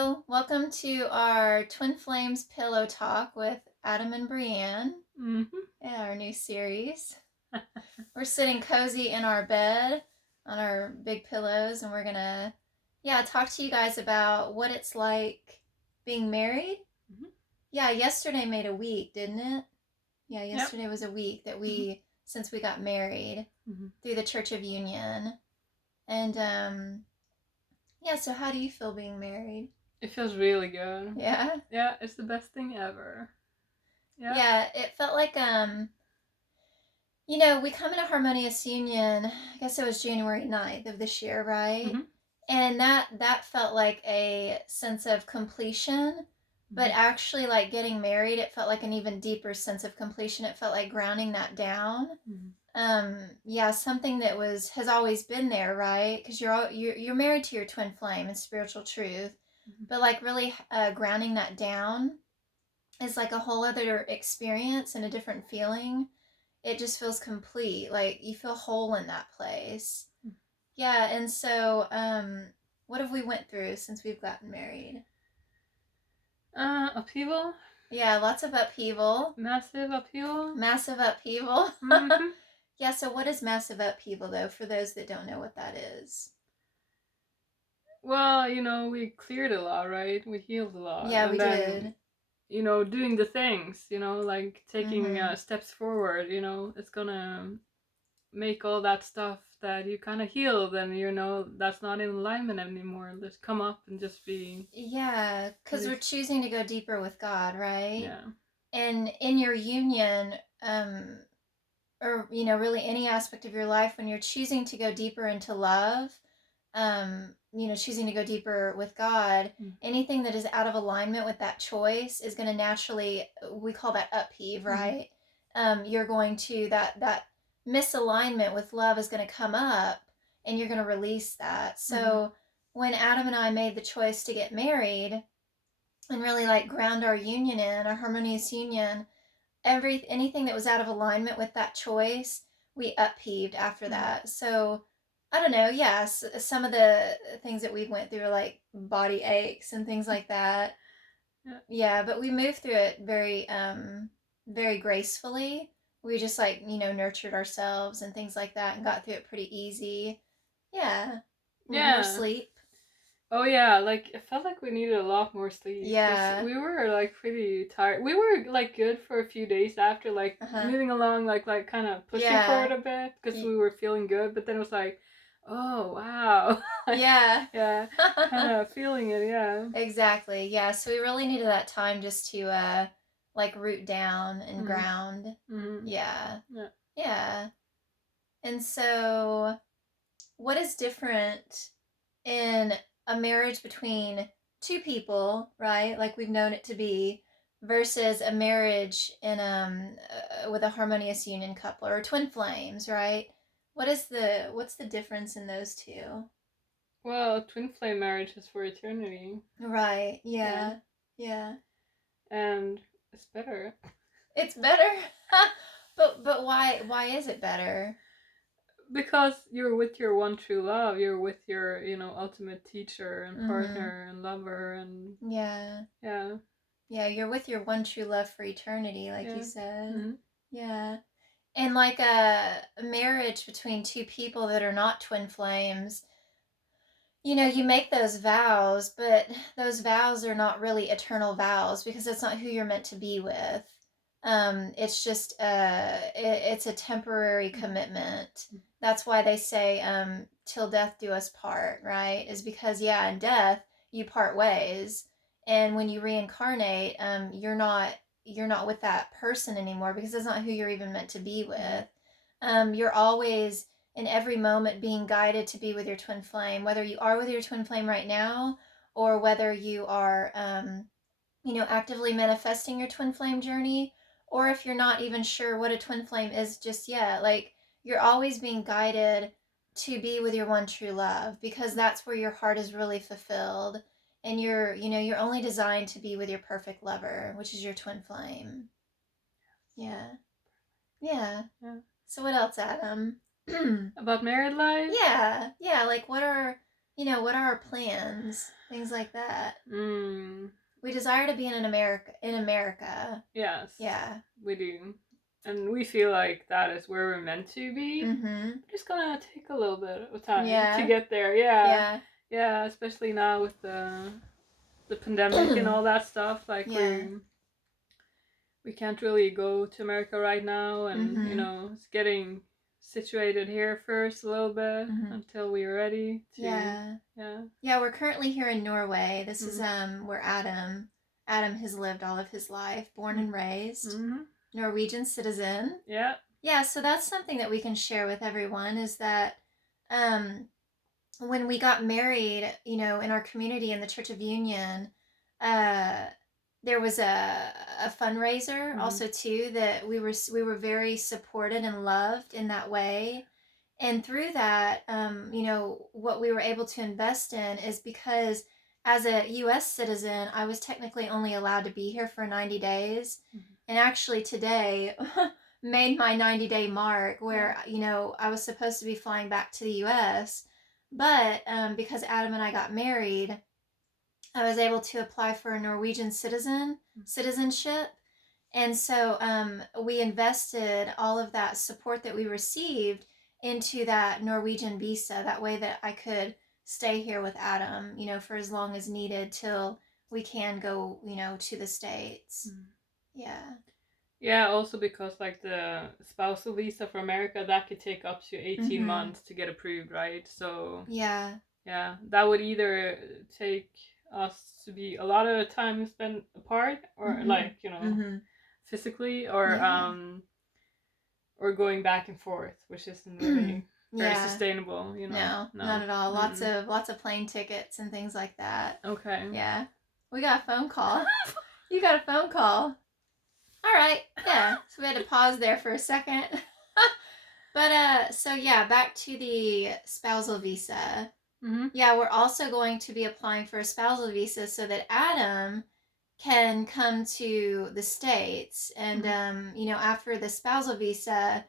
Hello, welcome to our Twin Flames Pillow Talk with Adam and Brienne. Yeah, our new series. We're sitting cozy in our bed on our big pillows, and we're gonna, talk to you guys about what it's like being married. Yeah, yesterday made a week, didn't it? Yeah, yesterday was a week that since we got married through the Church of Union. And, so how do you feel being married? It feels really good. Yeah? Yeah, it's the best thing ever. Yeah, it felt like we come in a Harmonious Union, I guess it was January 9th of this year, right? And that felt like a sense of completion, but actually like getting married, it felt like an even deeper sense of completion. It felt like grounding that down. Something that has always been there, right? Because you're married to your twin flame and spiritual truth, but like really grounding that down is like a whole other experience and a different feeling. It just feels complete. Like you feel whole in that place. Yeah, and so what have we went through since we've gotten married? Upheaval. Yeah, lots of upheaval. Massive upheaval. Massive upheaval. Yeah, so what is massive upheaval though, for those that don't know what that is? Well, we cleared a lot, right? We healed a lot. Yeah, and we then, did. Doing the things, like taking steps forward, it's gonna make all that stuff that you kind of healed and, that's not in alignment anymore. Just come up and just be. Yeah, because we're choosing to go deeper with God, right? Yeah. And in your union, or really any aspect of your life, when you're choosing to go deeper into love, choosing to go deeper with God, anything that is out of alignment with that choice is going to naturally, we call that upheave, right? You're going to that misalignment with love is going to come up, and you're going to release that. So when Adam and I made the choice to get married and really like ground our union in our harmonious union, anything that was out of alignment with that choice, we upheaved after that. So I don't know. Yes, some of the things that we went through are like body aches and things like that. Yeah, but we moved through it very gracefully. We just like nurtured ourselves and things like that, and got through it pretty easy. Yeah. More sleep. Oh yeah, like it felt like we needed a lot more sleep. Yeah. We were like pretty tired. We were like good for a few days after, like moving along, like kind of pushing forward a bit because we were feeling good. But then it was like, oh wow, yeah, kind of feeling it, yeah. Exactly. Yeah. So we really needed that time just to like root down and ground. Yeah. Yeah. And so what is different in a marriage between two people, right? Like we've known it to be, versus a marriage in with a harmonious union couple or twin flames, right? What's the difference in those two? Well, twin flame marriage is for eternity. Right. Yeah. Yeah. And it's better. It's better. But why is it better? Because you're with your one true love. You're with your, ultimate teacher and partner and lover and yeah. Yeah, you're with your one true love for eternity, like you said. Yeah. And like a marriage between two people that are not twin flames, you make those vows, but those vows are not really eternal vows because that's not who you're meant to be with. It's just it's a temporary commitment. That's why they say till death do us part, right? Is because in death you part ways, and when you reincarnate, you're not with that person anymore because that's not who you're even meant to be with. You're always in every moment being guided to be with your twin flame, whether you are with your twin flame right now or whether you are actively manifesting your twin flame journey, or if you're not even sure what a twin flame is just yet. Like you're always being guided to be with your one true love because that's where your heart is really fulfilled, and you're only designed to be with your perfect lover, which is your twin flame. Yeah. Yeah. So what else, Adam? About married life? Yeah, like what are what are our plans? Things like that. Mm. We desire to be in America. Yes. Yeah. We do. And we feel like that is where we're meant to be. Mm-hmm. Just gonna take a little bit of time Yeah. to get there. Yeah. Yeah, especially now with the pandemic and all that stuff. Like we can't really go to America right now, and it's getting situated here first a little bit until we're ready to. Yeah, we're currently here in Norway. This is where Adam has lived all of his life, born and raised, Norwegian citizen. Yeah, so that's something that we can share with everyone, is that when we got married, in our community in the Church of Union, there was a fundraiser also too, that we were very supported and loved in that way. And through that, what we were able to invest in is because as a U.S. citizen, I was technically only allowed to be here for 90 days. And actually today made my 90-day mark where, I was supposed to be flying back to the U.S. But because Adam and I got married, I was able to apply for a Norwegian citizenship. And so we invested all of that support that we received into that Norwegian visa. That way that I could stay here with Adam, for as long as needed till we can go, to the States. Yeah. Yeah, also because like the spousal visa for America, that could take up to 18 months to get approved, right? So yeah, that would either take us to be a lot of time spent apart, or like physically, or going back and forth, which isn't really very sustainable, No, not at all. Lots of plane tickets and things like that. Okay. Yeah. We got a phone call. You got a phone call. All right. Yeah. So we had to pause there for a second. But so yeah, back to the spousal visa. Yeah, we're also going to be applying for a spousal visa so that Adam can come to the States. And after the spousal visa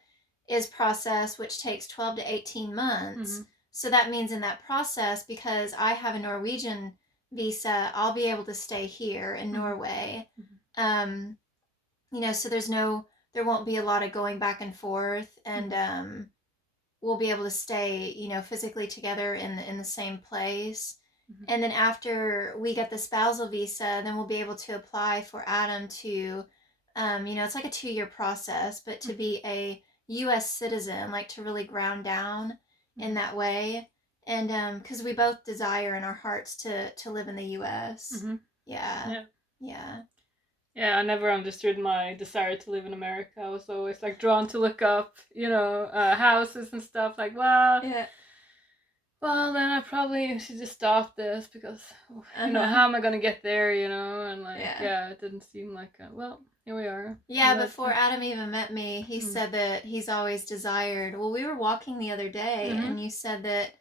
is processed, which takes 12 to 18 months. So that means in that process, because I have a Norwegian visa, I'll be able to stay here in Norway. So there won't be a lot of going back and forth, and we'll be able to stay, physically together in the same place. And then after we get the spousal visa, then we'll be able to apply for Adam to, it's like a 2-year process, but to be a U.S. citizen, like to really ground down in that way. And because we both desire in our hearts to live in the U.S. Yeah. Yeah, I never understood my desire to live in America. I was always like drawn to look up, houses and stuff. Like, well, then I probably should just stop this because, how am I gonna get there? And like, it didn't seem like here we are. Yeah, before Adam even met me, he said that he's always desired. Well, we were walking the other day, and you said that,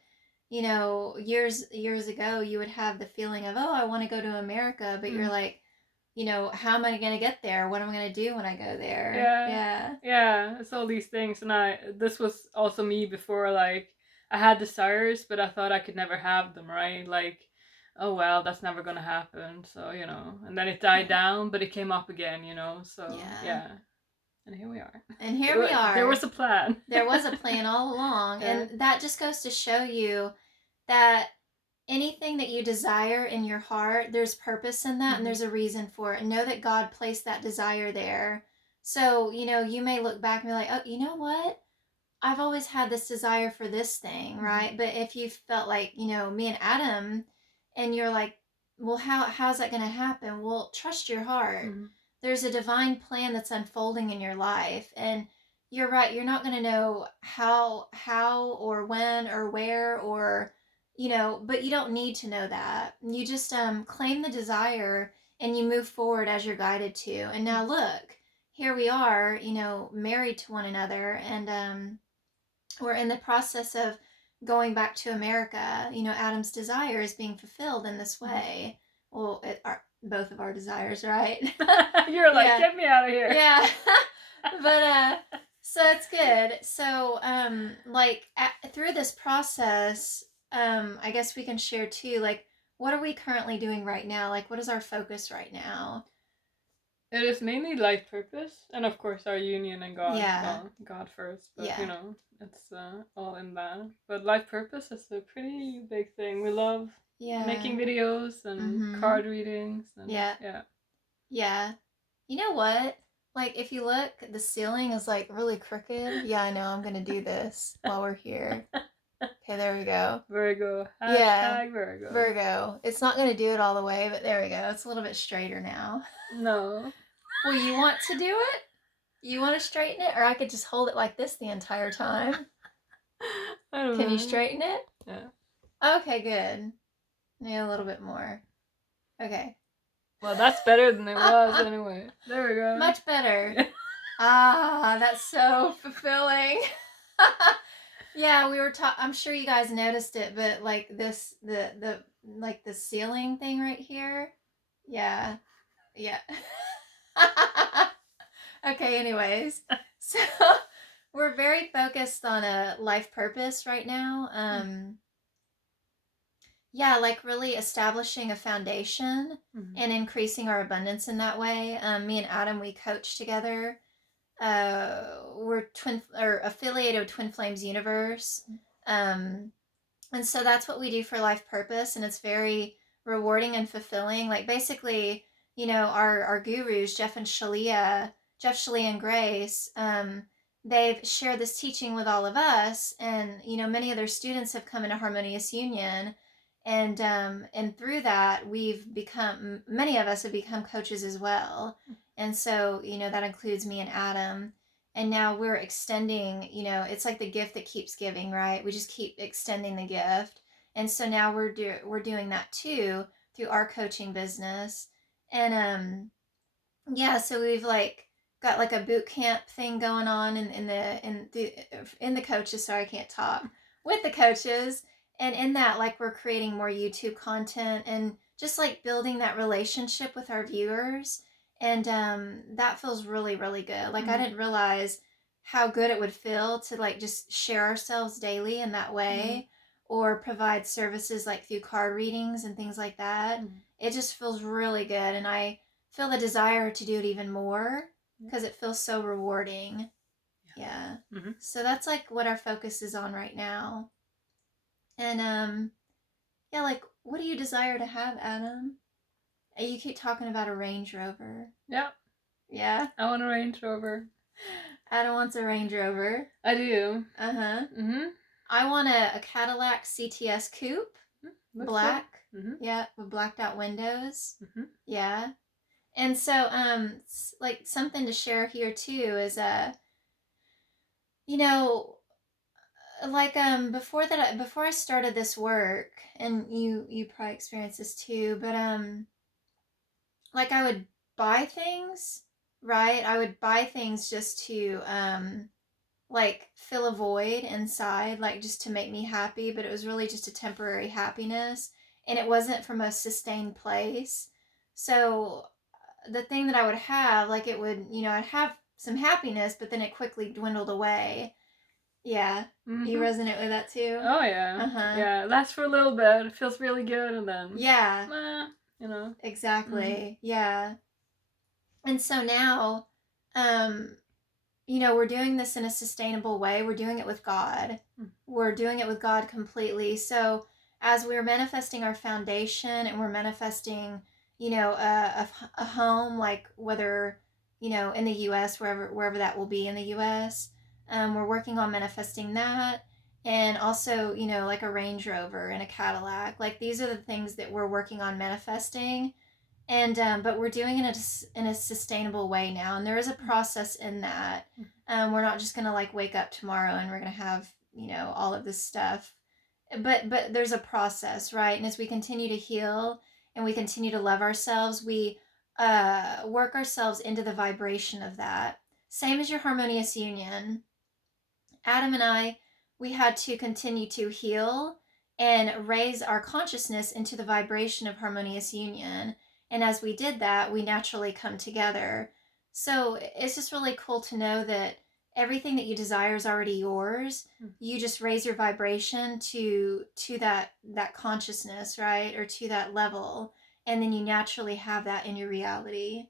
years ago, you would have the feeling of, oh, I want to go to America, but you're like, how am I going to get there? What am I going to do when I go there? Yeah, it's all these things. And this was also me before, like, I had desires, but I thought I could never have them, right? Like, oh, well, that's never going to happen. So, and then it died down, but it came up again, so, yeah. And here we are. And here we are. There was a plan. There was a plan all along. And that just goes to show you that anything that you desire in your heart, there's purpose in that, and there's a reason for it. And know that God placed that desire there. So, you may look back and be like, oh, you know what? I've always had this desire for this thing, right? But if you felt like, me and Adam, and you're like, well, how's that going to happen? Well, trust your heart. There's a divine plan that's unfolding in your life. And you're right, you're not going to know how or when or where or, but you don't need to know that. You just claim the desire and you move forward as you're guided to. And now look, here we are, married to one another, and we're in the process of going back to America. Adam's desire is being fulfilled in this way. Well, both of our desires, right? You're like, get me out of here. Yeah. But so it's good. So through this process, I guess we can share too, like, what are we currently doing right now? Like, what is our focus right now? It is mainly life purpose, and of course our union and God. Yeah. Well, God first, but Yeah. it's all in that. But life purpose is a pretty big thing. We love making videos and card readings, and yeah. Yeah. You know what? Like, if you look, the ceiling is like really crooked. Yeah, I know. I'm gonna do this while we're here. Okay, there we go. Virgo. Yeah. Virgo. Virgo. It's not gonna do it all the way, but there we go. It's a little bit straighter now. No. Well, you want to do it? You want to straighten it? Or I could just hold it like this the entire time. I don't Can know. you straighten it? Yeah. Okay, good. Maybe a little bit more. Okay. Well, that's better than it was anyway. There we go. Much better. That's so fulfilling. Yeah, we were I'm sure you guys noticed it, but like this, the like the ceiling thing right here. Yeah. Yeah. Okay, anyways. So we're very focused on a life purpose right now. Yeah, like really establishing a foundation and increasing our abundance in that way. Me and Adam, we coach together. We're affiliated with Twin Flames Universe. And so that's what we do for life purpose, and it's very rewarding and fulfilling. Like basically, our gurus, Jeff Shalia and Grace, they've shared this teaching with all of us, and many of their students have come into Harmonious Union, and through that many of us have become coaches as well. And so that includes me and Adam. And now we're extending, it's like the gift that keeps giving, right? We just keep extending the gift. And so now we're doing that too through our coaching business. And yeah, so we've like got like a boot camp thing going on in the coaches, sorry, I can't talk, with the coaches. And in that, like, we're creating more YouTube content and just like building that relationship with our viewers. And that feels really, really good. Like, I didn't realize how good it would feel to like just share ourselves daily in that way, or provide services like through card readings and things like that. It just feels really good, and I feel the desire to do it even more because it feels so rewarding. Yeah. So that's like what our focus is on right now. And yeah, like, what do you desire to have, Adam? You keep talking about a Range Rover. Yeah. Yeah. I want a Range Rover. Adam wants a Range Rover. I do. I want a Cadillac CTS coupe. Black. Yeah, with blacked out windows. Yeah. And so, like, something to share here too is, like, before I started this work, and you probably experienced this too, but like, I would buy things, right? I would buy things just to like fill a void inside, like just to make me happy, but it was really just a temporary happiness, and it wasn't from a sustained place. So the thing that I would have, like, it would, I'd have some happiness, but then it quickly dwindled away. Yeah. You resonate with that too? Oh, yeah. Yeah, it lasts for a little bit. It feels really good, and then... Yeah. Exactly. Yeah. And so now, we're doing this in a sustainable way. We're doing it with God. We're doing it with God completely. So as we're manifesting our foundation, and we're manifesting, a home, like whether, in the U.S., wherever that will be in the U.S., we're working on manifesting that. And also, like a Range Rover and a Cadillac. Like, these are the things that we're working on manifesting. And but we're doing it in a sustainable way now, and there is a process in that. We're not just gonna like wake up tomorrow and we're gonna have all of this stuff, but there's a process, right? And as we continue to heal and we continue to love ourselves, we work ourselves into the vibration of that. Same as your harmonious union. Adam and I, we had to continue to heal and raise our consciousness into the vibration of harmonious union. And as we did that, we naturally come together. So it's just really cool to know that, everything that you desire is already yours. You just raise your vibration to that consciousness, right? Or to that level, and then you naturally have that in your reality.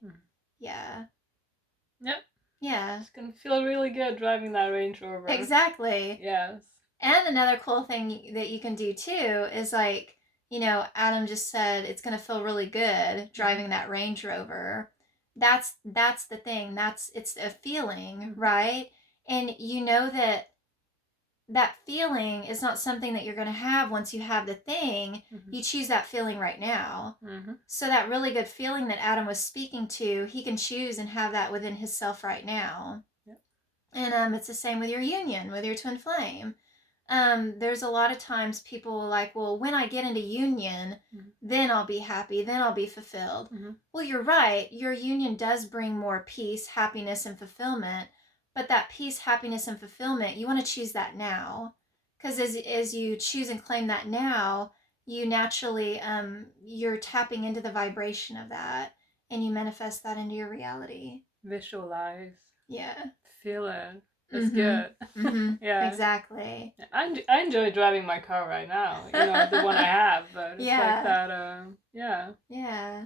Yeah. Yep. Yeah. It's gonna feel really good driving that Range Rover. Exactly. Yes. And another cool thing that you can do too is like, Adam just said it's going to feel really good driving that Range Rover. That's the thing. It's a feeling, right? And you know that feeling is not something that you're going to have once you have the thing. You choose that feeling right now. So that really good feeling that Adam was speaking to, he can choose and have that within himself right now. Yep. And it's the same with your union, with your twin flame. There's a lot of times people are like, well, when I get into union, then I'll be happy, then I'll be fulfilled. Well, you're right. Your union does bring more peace, happiness, and fulfillment. But that peace, happiness, and fulfillment, you want to choose that now. Because as you choose and claim that now, you naturally, you're tapping into the vibration of that, and you manifest that into your reality. Visualize. Yeah. Feel it. It's good. Yeah. Exactly. I enjoy driving my car right now. The one I have, but it's like that. Yeah. Yeah.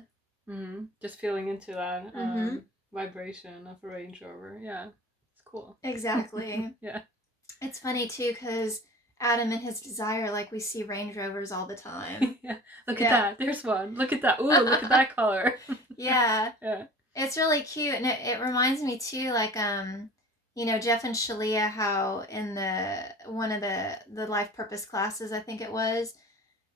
Just feeling into that vibration of a Range Rover. Yeah, it's cool. Exactly. Yeah. It's funny too because Adam and his desire, like we see Range Rovers all the time. Yeah. Look at that. There's one. Look at that. Ooh, look at that color. Yeah. Yeah. It's really cute, and it reminds me too, like Jeff and Shalia, how in one of the life purpose classes, I think it was,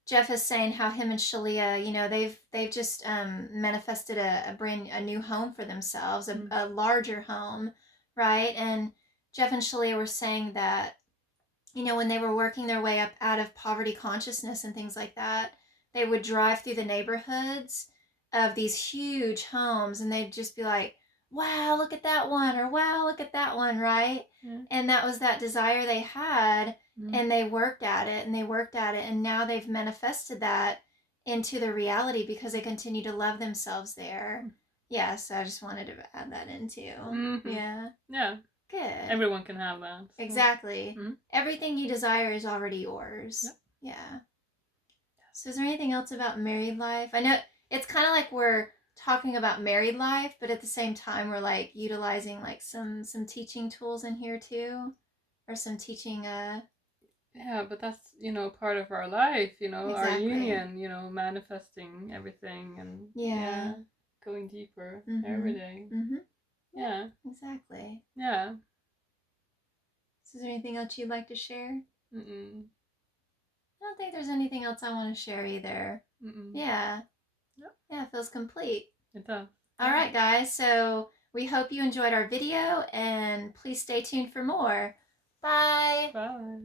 Jeff is saying how him and Shalia, they've just manifested a new home for themselves, a larger home, right? And Jeff and Shalia were saying that, when they were working their way up out of poverty consciousness and things like that, they would drive through the neighborhoods of these huge homes and they'd just be like, wow, look at that one, or wow, look at that one, right? And that was that desire they had, and they worked at it and they worked at it, and now they've manifested that into the reality because they continue to love themselves there. Yeah, so I just wanted to add that in too. Yeah. Yeah. Good. Everyone can have that. So. Exactly. Everything you desire is already yours. Yep. Yeah. So is there anything else about married life? I know it's kind of like we're talking about married life, but at the same time we're like utilizing like some teaching tools in here too, or some teaching Yeah, but that's part of our life, exactly. Our union, manifesting everything and going deeper every day. Yeah. Exactly. Yeah. So is there anything else you'd like to share? I don't think there's anything else I want to share either. Yeah. Yep. Yeah, it feels complete. It does. All right, guys. So we hope you enjoyed our video, and please stay tuned for more. Bye. Bye.